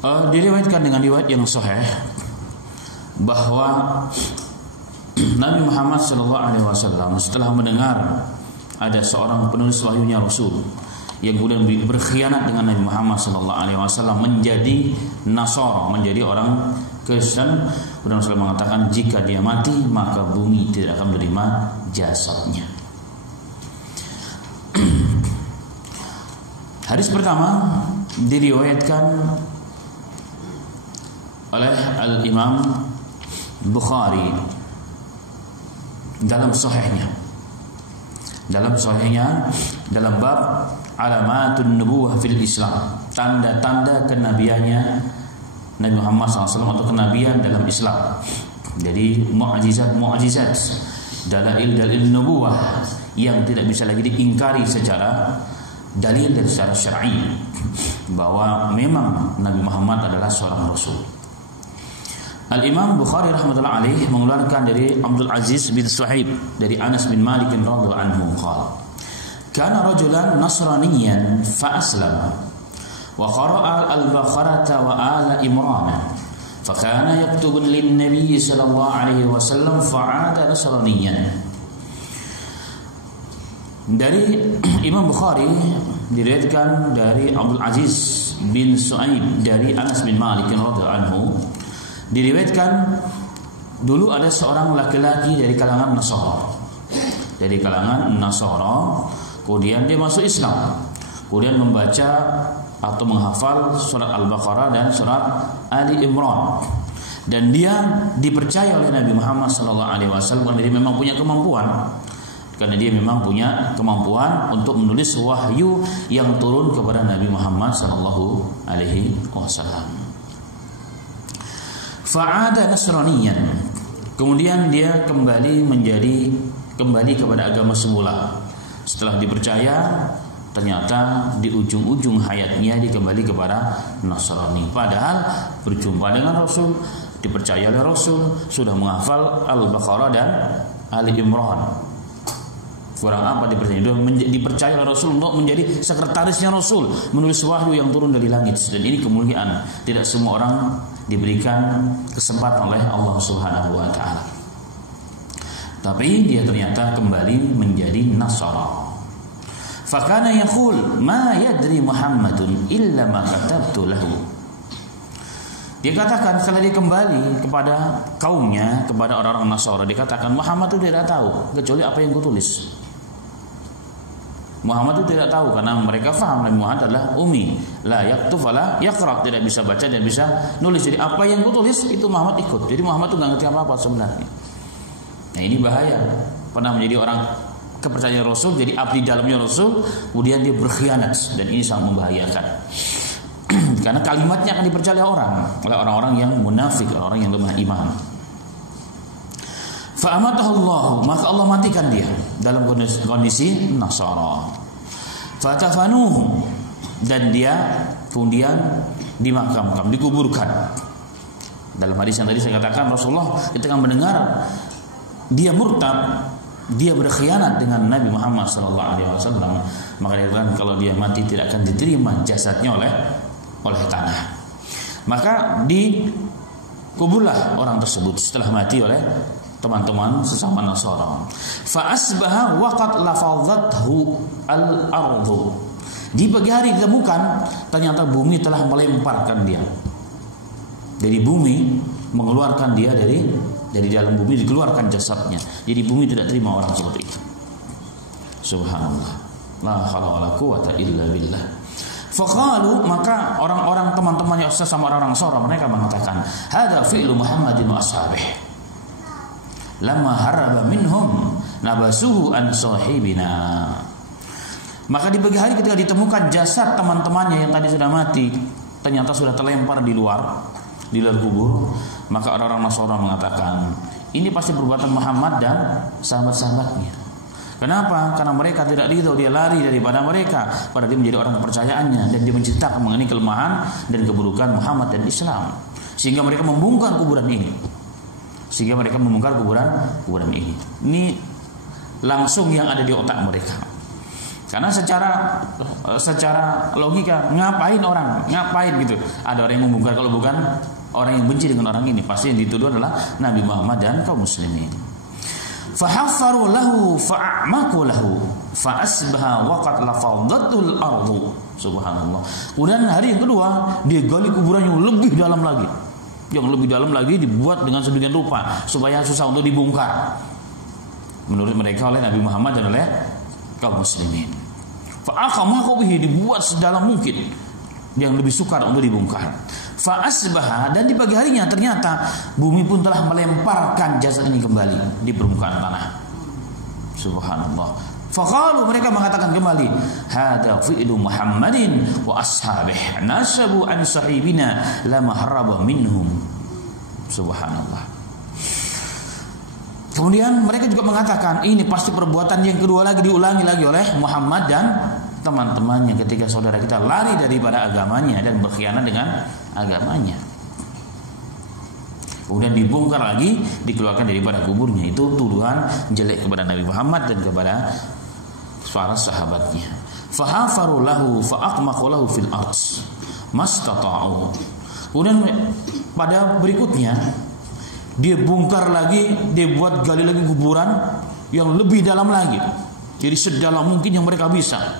Diriwayatkan dengan riwayat yang sahih bahwa Nabi Muhammad SAW setelah mendengar ada seorang penulis wahyunya Rasul yang kemudian berkhianat dengan Nabi Muhammad SAW, menjadi Nasara, menjadi orang Kristen, kemudian Rasul mengatakan jika dia mati maka bumi tidak akan menerima jasadnya. Hadis pertama diriwayatkan oleh Al-Imam Bukhari dalam sahihnya, dalam bab alamatun nubuwah fil Islam, tanda-tanda kenabiannya Nabi Muhammad SAW atau kenabian dalam Islam. Jadi mu'jizat, dalail nubuwah yang tidak bisa lagi diingkari secara dalil dan secara syar'i bahwa memang Nabi Muhammad adalah seorang rasul. Al-Imam Bukhari rahmatullah alaih mengeluarkan dari Abdul Aziz bin Suhaib dari Anas bin Malik radhiyallahu anhu qala kana rajulan nasraniyan fa aslama wa qara'a al-Baqarah wa ala Imran fa kana yaktubu lin-nabiy sallallahu alaihi wasallam fa'ada nasraniyan. Dari Imam Bukhari diriwayatkan dari Abdul Aziz bin Suhaib dari Anas bin Malik radhiyallahu anhu, diriwayatkan dulu ada seorang laki-laki dari kalangan Nasara, kemudian dia masuk Islam, kemudian membaca atau menghafal surat Al-Baqarah dan surat Ali Imran, dan dia dipercaya oleh Nabi Muhammad SAW karena dia memang punya kemampuan untuk menulis wahyu yang turun kepada Nabi Muhammad SAW. Fa'ada nasraniyan, kemudian dia kembali kepada agama semula. Setelah dipercaya, ternyata di ujung-ujung hayatnya dia kembali kepada Nasrani. Padahal berjumpa dengan Rasul, dipercaya oleh Rasul, sudah menghafal Al-Baqarah dan Ali Imran. Kurang apa dipercaya oleh Rasul untuk menjadi sekretarisnya Rasul, menulis wahyu yang turun dari langit. Dan ini kemuliaan, tidak semua orang diberikan kesempatan oleh Allah Subhanahu wa taala. Tapi dia ternyata kembali menjadi Nasara. Fakana yaqul ma yadri Muhammadun illa ma katabtu lahu. Dia katakan setelah dia kembali kepada kaumnya, kepada orang-orang Nasara, dia katakan Muhammad itu tidak tahu kecuali apa yang kutulis. Muhammad itu tidak tahu karena mereka faham Nabi Muhammad adalah ummi, la yaktub wala yaqra, tidak bisa baca dan bisa nulis. Jadi apa yang kutulis itu Muhammad ikut. Jadi Muhammad itu enggak ngerti apa-apa sebenarnya. Nah, ini bahaya. Pernah menjadi orang kepercayaan Rasul, jadi abdi dalamnya Rasul, kemudian dia berkhianat, dan ini sangat membahayakan. Karena kalimatnya akan dipercaya oleh orang-orang yang munafik, orang yang lemah iman. Fa'amatahullahu, maka Allah matikan dia dalam kondisi Nasara. Fatafanuhu, dan dia kemudian dimakamkan, dikuburkan. Dalam hadis yang tadi saya katakan, Rasulullah ketika mendengar dia murtad, dia berkhianat dengan Nabi Muhammad SAW, maka dia katakan kalau dia mati tidak akan diterima jasadnya oleh tanah. Maka dikuburlah orang tersebut setelah mati oleh teman-teman sesama Nasara. Fa asbaha waqad lafadhathu al-ardu. Di pagi hari ditemukan ternyata bumi telah melemparkan dia. Dari bumi mengeluarkan dia dari dalam bumi, dikeluarkan jasadnya. Jadi bumi tidak terima orang seperti itu. Subhanallah. La haula wala quwata illa billah. Faqalu, maka orang-orang teman-temannya Ustaz sama orang-orang Nasara mereka mengatakan, "Hadza fi'lu Muhammadin wa ashabihi. Lama haraba minhum nabasuhu an sahibina." Maka di pagi hari ketika ditemukan jasad teman-temannya yang tadi sudah mati, ternyata sudah terlempar di luar kubur, maka orang-orang Nasara mengatakan, ini pasti perbuatan Muhammad dan sahabat-sahabatnya. Kenapa? Karena mereka tidak ridho, dia lari daripada mereka, pada dia menjadi orang kepercayaannya, dan dia menceritakan mengenai kelemahan dan keburukan Muhammad dan Islam, sehingga mereka membongkar kuburan ini. Ini langsung yang ada di otak mereka. Karena secara logika ngapain gitu ada orang yang membongkar kalau bukan orang yang benci dengan orang ini. Pasti yang dituduh adalah Nabi Muhammad dan kaum muslimin. Fahaffaru lahu fa'amaku lahu fa asbaha waqad lafadhatul ardu. Subhanallah. Kemudian hari yang kedua dia gali kuburan yang lebih dalam lagi. Yang lebih dalam lagi dibuat dengan sedemikian rupa supaya susah untuk dibongkar. Menurut mereka oleh Nabi Muhammad dan oleh kaum muslimin. Fa'aqamahu bihi, dibuat sedalam mungkin yang lebih sukar untuk dibongkar. Fa asbaha, dan di pagi harinya ternyata bumi pun telah melemparkan jasad ini kembali di permukaan tanah. Subhanallah. Faqalu, mereka mengatakan kembali, hada fi'lu Muhammadin wa ashabih nasabu an sahibina lama haraba minhum. Subhanallah. Kemudian mereka juga mengatakan ini pasti perbuatan yang kedua lagi diulangi lagi oleh Muhammad dan teman-temannya ketika saudara kita lari daripada agamanya dan berkhianat dengan agamanya. Kemudian dibongkar lagi, dikeluarkan daripada kuburnya. Itu tuduhan jelek kepada Nabi Muhammad dan kepada para sahabatnya. Fahafaru lahu fa'aqmaqu lahu fil ards mastata'u. Kemudian pada berikutnya dia bongkar lagi, dia buat gali lagi kuburan yang lebih dalam lagi. Jadi sedalam mungkin yang mereka bisa.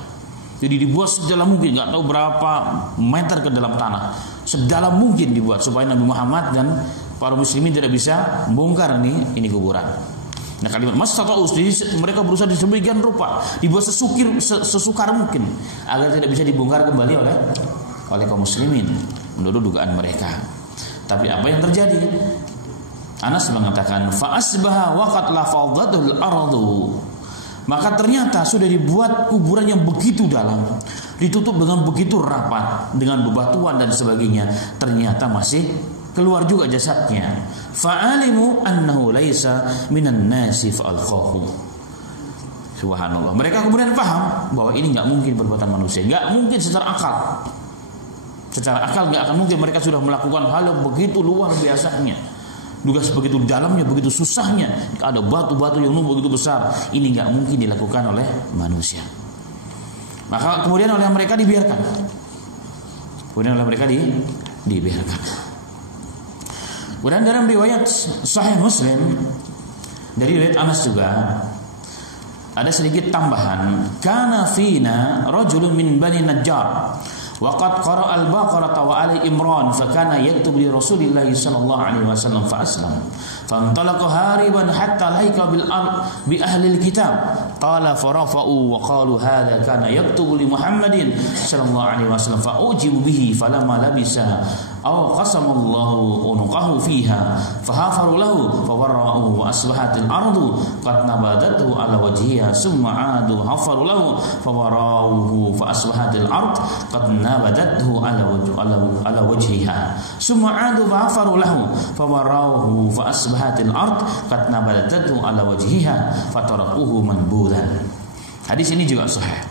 Jadi dibuat sedalam mungkin, nggak tahu berapa meter ke dalam tanah. Sedalam mungkin dibuat supaya Nabi Muhammad dan para muslimin tidak bisa bongkar ini kuburan. Nah, kalimat mastata'u, mereka berusaha di sebagian rupa dibuat sesukar mungkin agar tidak bisa dibongkar kembali oleh kaum muslimin menurut dugaan mereka. Tapi apa yang terjadi? Anas mengatakan fa asbaha waqad lafadhatul ardu. Maka ternyata sudah dibuat kuburan yang begitu dalam, ditutup dengan begitu rapat dengan bebatuan dan sebagainya, ternyata masih keluar juga jasadnya. Fa'alimu annahu laisa minan nasi fa'alqahu. Subhanallah. Mereka kemudian paham bahwa ini enggak mungkin perbuatan manusia, enggak mungkin secara akal. Secara akal enggak akan mungkin mereka sudah melakukan hal yang begitu luar biasanya. Tugas begitu dalamnya, begitu susahnya, ada batu-batu yang begitu besar, ini nggak mungkin dilakukan oleh manusia. Maka kemudian oleh mereka dibiarkan. Dibiarkan. Kemudian dalam riwayat Sahih Muslim dari riwayat Anas juga ada sedikit tambahan. Kana fina rajulun min Bani Najjar waqad qara'a al-Baqarah wa Ali Imran fa kana yaktub li Rasulillah sallallahu alaihi wasallam fa aslam fantalaqa hariban hatta laika bil ard bi ahli al-kitab qala farafa'u wa qalu hadha kana yaktubu li Muhammadin sallallahu alaihi wasallam fa ujibu bihi falamma labisa aw qasamallahu unuqahu fiha fahafaru lahu fawarra'u wa asbahatil ardu qad nabadathu ala wajhiha summa adu hafaru lahu fawarra'uhu fa asbahatil ard qad nabadathu ala wajhiha summa adu fahafaru lahu fawarra'uhu fa asbahatil ard qad nabadathu ala wajhiha fatarakuhu manbudan. Hadis ini juga sahih.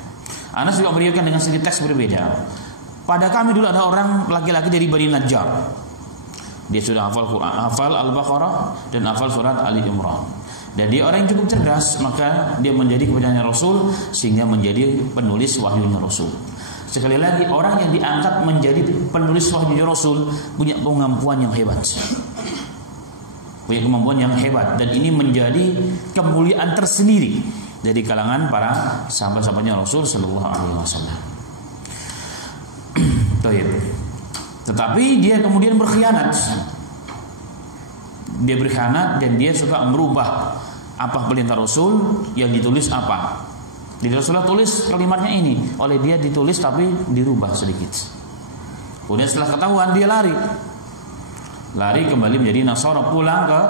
Anas juga meriwayatkan dengan sedikit teks berbeda. Pada kami dulu ada orang laki-laki dari Bani Najjar. Dia sudah hafal Quran, hafal Al-Baqarah dan hafal surat Ali Imran. Dan dia orang yang cukup cerdas, maka dia menjadi kepanjangan Rasul sehingga menjadi penulis wahyunya Rasul. Sekali lagi, orang yang diangkat menjadi penulis wahyunya Rasul punya kemampuan yang hebat. Punya kemampuan yang hebat, dan ini menjadi kemuliaan tersendiri dari kalangan para sahabat-sahabatnya Rasul sallallahu alaihi wasallam. Tetapi dia kemudian berkhianat. Dia berkhianat dan dia suka merubah apa perintah Rasul yang ditulis apa. Jadi Rasulullah tulis kalimatnya ini, oleh dia ditulis tapi dirubah sedikit. Kemudian setelah ketahuan dia lari kembali menjadi Nasara, pulang ke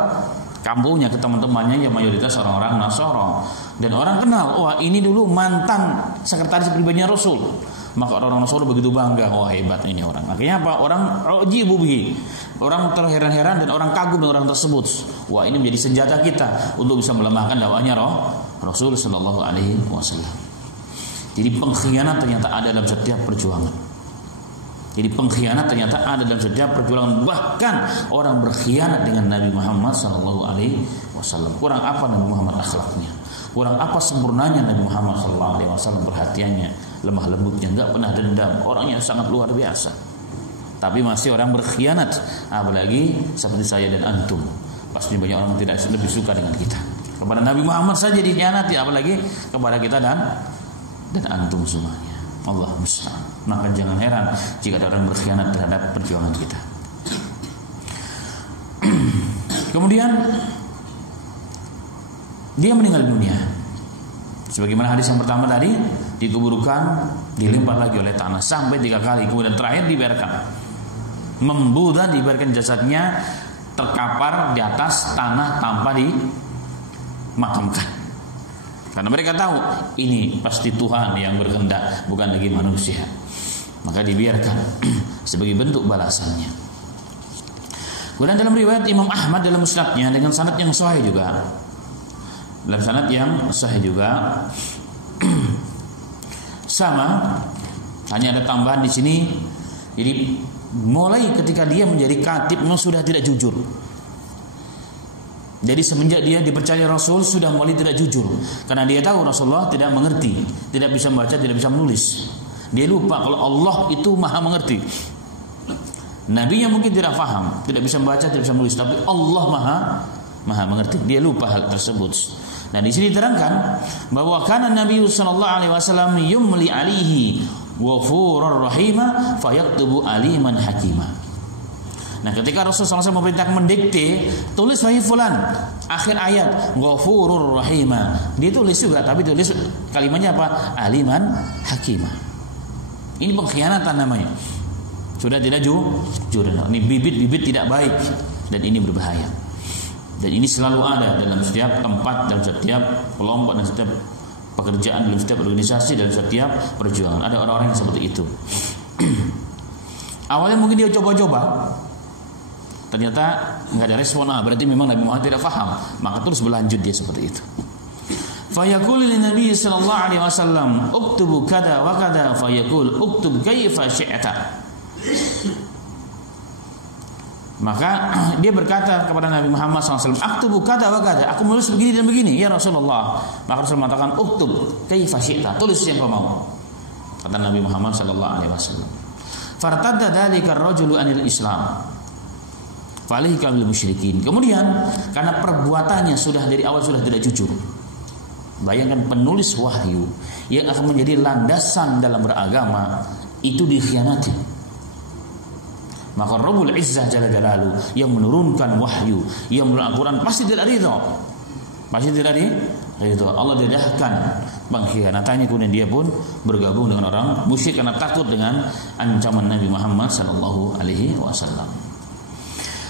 kampungnya, ke teman-temannya yang mayoritas orang-orang Nasara. Dan orang kenal, wah ini dulu mantan sekretaris pribadinya Rasul. Maka orang Nasara begitu bangga, wah hebat ini orang. Akhirnya apa? Orang ujibu bihi. Orang terheran-heran dan orang kagum dengan orang tersebut. Wah ini menjadi senjata kita untuk bisa melemahkan dakwahnya Rasul sallallahu alaihi wasallam. Jadi pengkhianat ternyata ada dalam setiap perjuangan. Bahkan orang berkhianat dengan Nabi Muhammad sallallahu alaihi wasallam. Kurang apa Nabi Muhammad akhlaknya? Kurang apa sempurnanya Nabi Muhammad SAW, perhatiannya, lemah lembutnya, nggak pernah dendam, orangnya sangat luar biasa. Tapi masih orang berkhianat, apalagi seperti saya dan antum. Pasti banyak orang tidak lebih suka dengan kita. Kepada Nabi Muhammad saja dikhianati, apalagi kepada kita dan antum semuanya. Allah musta'an. Maka jangan heran jika ada orang berkhianat terhadap perjuangan kita. Kemudian dia meninggal dunia. Sebagaimana hadis yang pertama tadi, dikuburkan, dilempar lagi oleh tanah sampai 3 kali, kemudian terakhir dibiarkan membuda, dibiarkan jasadnya terkapar di atas tanah tanpa dimakamkan. Karena mereka tahu ini pasti Tuhan yang berkehendak, bukan lagi manusia. Maka dibiarkan sebagai bentuk balasannya. Kemudian dalam riwayat Imam Ahmad dalam musnadnya dengan sanad yang sahih juga. Dalam sanad yang sahih juga sama, hanya ada tambahan di sini. Jadi mulai ketika dia menjadi khatib memang sudah tidak jujur. Jadi semenjak dia dipercaya Rasul sudah mulai tidak jujur, karena dia tahu Rasulullah tidak mengerti, tidak bisa membaca, tidak bisa menulis. Dia lupa kalau Allah itu maha mengerti. Nabinya mungkin tidak paham, tidak bisa membaca, tidak bisa menulis, tapi Allah maha mengerti. Dia lupa hal tersebut. Nah di sini diterangkan bahwa kana Nabi sallallahu alaihi wasallam yumli alihi ghafurur rahima fayaktubu aliman hakima. Nah ketika Rasulullah SAW memerintahkan mendikte, tulis wahai fulan akhir ayat ghafurur rahima, dia tulis juga, tapi tulis kalimatnya apa? Aliman hakima. Ini pengkhianatan namanya. Sudah tidak jujur. Ini bibit-bibit tidak baik, dan ini berbahaya. Dan ini selalu ada dalam setiap tempat, dalam setiap kelompok, dalam setiap pekerjaan, dalam setiap organisasi, dalam setiap perjuangan. Ada orang-orang yang seperti itu. Awalnya mungkin dia coba-coba, ternyata nggak ada respon, berarti memang Nabi Muhammad tidak paham, maka terus berlanjut dia seperti itu. Fayaqulu lin Nabi sallallahu alaihi wasallam uktubu kada wa kada, fayaqul uktub kaifa syi'ta. Maka dia berkata kepada Nabi Muhammad SAW, aktubu kada wa kada, aku menulis begini dan begini ya Rasulullah. Maka Rasul mengatakan uktub kaifa syi'ta, tulis yang kau mau, kata Nabi Muhammad SAW. Fartadda dzalika ar-rajulu anil Islam falihka bil musyrikin. Kemudian karena perbuatannya sudah dari awal sudah tidak jujur. Bayangkan penulis wahyu yang akan menjadi landasan dalam beragama itu dikhianati. Maka Rabbul Izzah Jalla Jalaluhu yang menurunkan wahyu, yang menurunkan Al-Quran pasti tidak ridho. Pasti tidak ridho. Allah dedahkan pengkhianatannya, kemudian dia pun bergabung dengan orang musyrik karena takut dengan ancaman Nabi Muhammad sallallahu alaihi wasallam.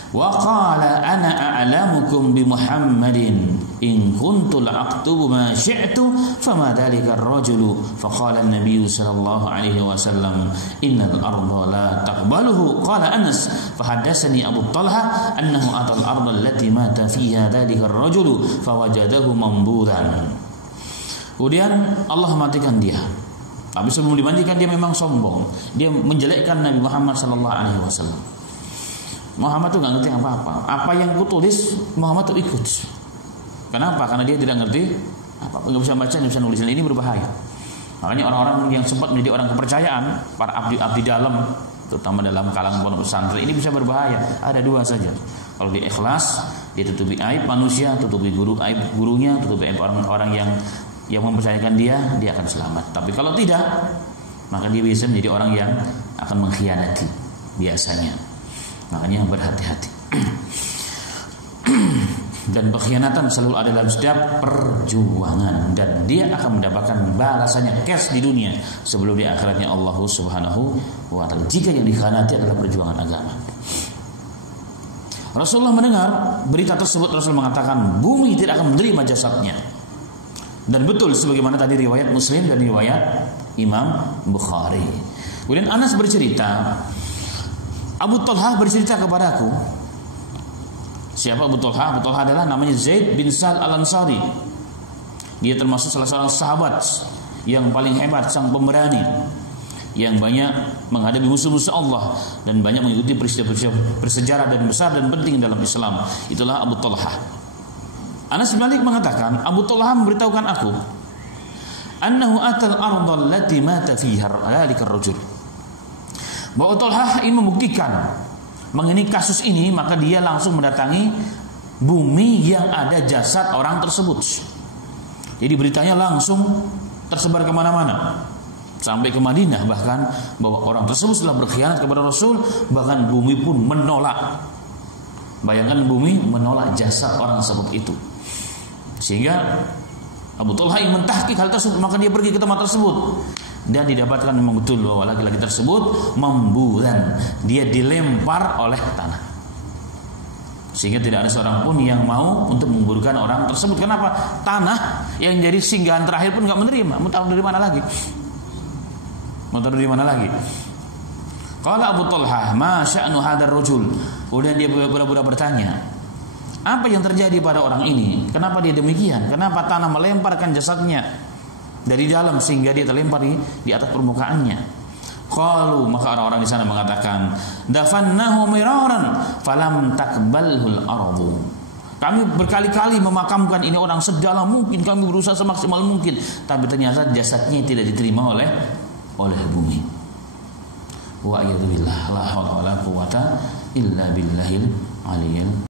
Wa qala ana a'lamukum bi Muhammadin in kuntu la'aktubu ma syi'tu fama dhalika ar-rajulu faqala an-nabiy sallallahu alaihi wasallam innal arda la taqbaluhu. Qala Anas fahaddatsani Abu Talha annahu ata al-arda allati mata fiha dhalika ar-rajulu fawajadahu mambudan. Kemudian Allah matikan dia. Tapi sebelum dimatikan dia memang sombong. Dia menjelekkan Nabi Muhammad sallallahu alaihi wasallam. Muhammad tuh nggak ngerti apa-apa. Apa yang kutulis Muhammad tuh ikut. Kenapa? Karena dia tidak ngerti apa, nggak bisa baca, nggak bisa nulis. Dan ini berbahaya. Makanya orang-orang yang sempat menjadi orang kepercayaan, para abdi-abdi dalam, terutama dalam kalangan pondok pesantren, ini bisa berbahaya. Ada dua saja. Kalau dia ikhlas, dia tutupi aib manusia, tutupi aib gurunya, tutupi aib orang-orang yang mempercayakan dia akan selamat. Tapi kalau tidak, maka dia bisa menjadi orang yang akan mengkhianati biasanya. Makanya berhati-hati. Dan pengkhianatan selalu ada dalam setiap perjuangan, dan dia akan mendapatkan balasannya cash di dunia sebelum di akhiratnya Allah Subhanahu wa taala, jika yang dikhianati adalah perjuangan agama. Rasulullah mendengar berita tersebut, Rasul mengatakan bumi tidak akan menerima jasadnya. Dan betul sebagaimana tadi riwayat Muslim dan riwayat Imam Bukhari. Kemudian Anas bercerita, Abu Talha bercerita kepadaku. Siapa Abu Talha? Abu Talha adalah namanya Zaid bin Sal Al-Ansari. Dia termasuk salah seorang sahabat yang paling hebat, sang pemberani, yang banyak menghadapi musuh-musuh Allah dan banyak mengikuti peristiwa-peristiwa bersejarah dan besar dan penting dalam Islam. Itulah Abu Talha. Anas bin Malik mengatakan, Abu Talha memberitahukan aku, annahu atal ardh allati mata fiha dzalika ar-rajul. Bahwa Talha ingin membuktikan mengenai kasus ini, maka dia langsung mendatangi bumi yang ada jasad orang tersebut. Jadi beritanya langsung tersebar kemana-mana, sampai ke Madinah bahkan, bahwa orang tersebut telah berkhianat kepada Rasul. Bahkan bumi pun menolak. Bayangkan bumi menolak jasad orang tersebut itu. Sehingga Abu Talha ingin mentahqiq hal tersebut, maka dia pergi ke tempat tersebut dan didapatkan memang betul bahwa laki-laki tersebut memburan, dia dilempar oleh tanah, sehingga tidak ada seorang pun yang mau untuk menguburkan orang tersebut. Kenapa? Tanah yang jadi singgahan terakhir pun nggak menerima. Mau taruh dari mana lagi? Mau taruh dari mana lagi? Qala Abu Talha, ma sya'nu hadzal rajul. Kemudian dia pura-pura bertanya, apa yang terjadi pada orang ini? Kenapa dia demikian? Kenapa tanah melemparkan jasadnya dari dalam sehingga dia terlempar di atas permukaannya? Qalu, maka orang-orang di sana mengatakan, dafannahu miraran falam takbalhul ardu. Kami berkali-kali memakamkan ini orang sedalam mungkin, kami berusaha semaksimal mungkin, tapi ternyata jasadnya tidak diterima oleh bumi. Wa a'udzubillah, la haula wala quwata illa billahil aliyyil